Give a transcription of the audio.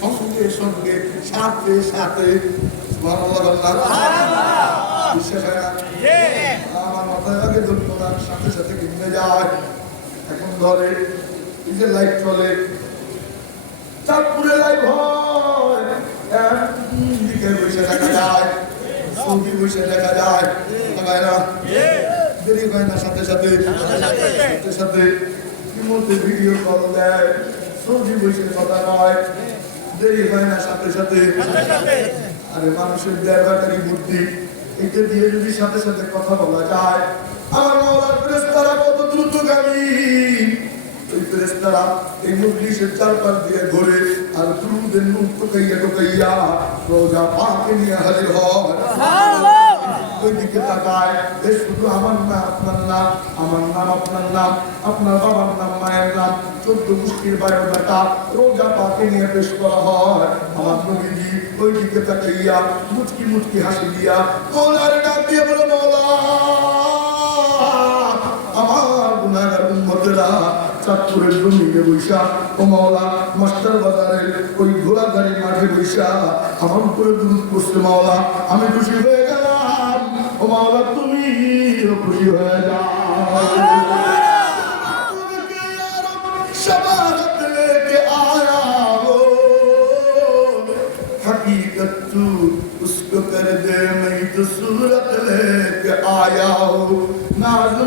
সঙ্গে সঙ্গে সাথে সাথে বিশ্বাস হয় না? আমার মাথায় আগে ধরতো না, সাথে সাথে কিনে যায়। এখন ধরে এই যে লাইট চলে, চাঁদপুরে লাইট হয়, দিকে বসে দেখা যায়, সৌদি বসে দেখা যায়, না দেরি হয় না, সাথে সাথে সাথে সাথে ইমোতে ভিডিও কল দেয়, সৌদি বসে কথা নয়, দেরি হয় না, সাথে সাথে। আরে মানুষের দেড় ব্যাটারি বুদ্ধি, এটা দিয়ে যদি সাথে সাথে কথা বলা যায়, আমার মাওলার ফেরেশতারা কত দ্রুতগামী। ওই ফেরেশতারা এই মজলিসের চারপাশ দিয়ে ঘুরে আর দুরুদের নূর টোকাইয়া টোকাইয়া রোজা পাকে নিয়ে হাজির হয়। ওই দিকে তাকায়, এ শুধু আমার নাম আপনার নাম, আমার নাম আপনার নাম, আপনার বাবার নাম মায়ের নাম, 14 গোষ্ঠীর বায়োডাটা রোজা পাকে নিয়ে পেশ করা হয়। আমার নবীজি ওই দিকে তাকাইয়া মুচকি মুচকি হাসি দিয়া মওলার ডাক দিয়ে বলে, মওলা আমার গুনাহগার উম্মতেরা চাঁদপুরের জমিনে বৈশা, ও মওলা মাস্টার বাজারের ওই ঘোড়াগাড়ি মাঠে বৈশা আমার উপরে দুরূদ পড়ছে। মওলা আমি খুশি হয়ে গেলাম, ও মওলা তুমি খুশি হয়ে যাও। शबारत लेके आया हो, हकीकत तू उसको कर दे, मैं तो सूरत लेके आया हूँ, नाज़